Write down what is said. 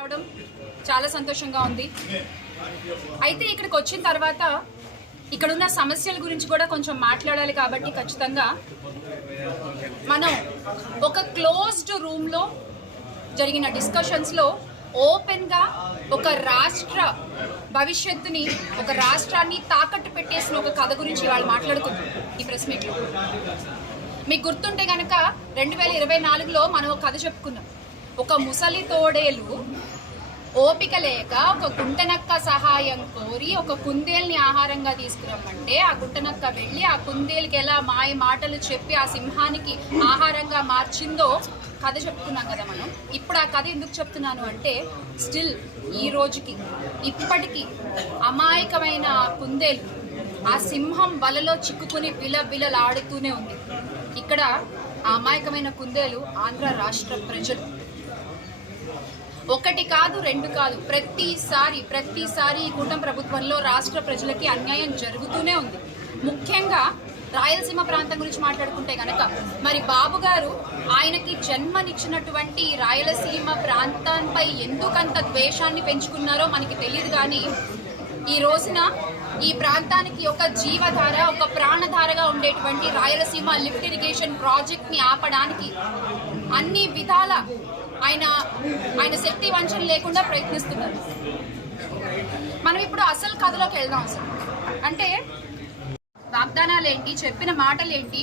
రావడం చాలా సంతోషంగా ఉంది. అయితే ఇక్కడికి వచ్చిన తర్వాత ఇక్కడున్న సమస్యల గురించి కూడా కొంచెం మాట్లాడాలి కాబట్టి ఖచ్చితంగా మనం ఒక క్లోజ్డ్ రూమ్లో జరిగిన డిస్కషన్స్లో ఓపెన్గా ఒక రాష్ట్ర భవిష్యత్తుని, ఒక రాష్ట్రాన్ని తాకట్టు పెట్టేసిన ఒక కథ గురించి వాళ్ళు మాట్లాడుకుంటాం ఈ ప్రెస్ మీట్లో. మీకు గుర్తుంటే కనుక 2024లో మనం ఒక కథ చెప్పుకున్నాం. ఒక ముసలి తోడేలు ఓపిక లేక ఒక గుంటనక్క సహాయం కోరి ఒక కుందేల్ని ఆహారంగా తీసుకురమ్మంటే ఆ గుంటనక్క వెళ్ళి ఆ కుందేలుకి ఎలా మాయ మాటలు చెప్పి ఆ సింహానికి ఆహారంగా మార్చిందో కథ చెప్పుకున్నాం కదా మనం. ఇప్పుడు ఆ కథ ఎందుకు చెప్తున్నాను అంటే, స్టిల్ ఈ రోజుకి ఇప్పటికీ అమాయకమైన ఆ కుందేలు ఆ సింహం వలలో చిక్కుకుని బిలబిలలాడుతూనే ఉంది. ఇక్కడ ఆ అమాయకమైన కుందేలు ఆంధ్ర రాష్ట్ర ప్రజలు. ఒకటి కాదు, రెండు కాదు, ప్రతిసారి ఈ కూటమి ప్రభుత్వంలో రాష్ట్ర ప్రజలకి అన్యాయం జరుగుతూనే ఉంది. ముఖ్యంగా రాయలసీమ ప్రాంతం గురించి మాట్లాడుకుంటే కనుక, మరి బాబు గారు ఆయనకి జన్మనిచ్చినటువంటి రాయలసీమ ప్రాంతంపై ఎందుకంత ద్వేషాన్ని పెంచుకున్నారో మనకి తెలియదు. కానీ ఈ రోజున ఈ ప్రాంతానికి ఒక జీవధార, ఒక ప్రాణధారగా ఉండేటువంటి రాయలసీమ లిఫ్ట్ ఇరిగేషన్ ప్రాజెక్ట్ని ఆపడానికి అన్ని విధాల ఆయన శక్తి వంచన లేకుండా ప్రయత్నిస్తున్నారు. మనం ఇప్పుడు అసలు కథలోకి వెళ్దాం. అసలు అంటే వాగ్దానాలేంటి, చెప్పిన మాటలేంటి,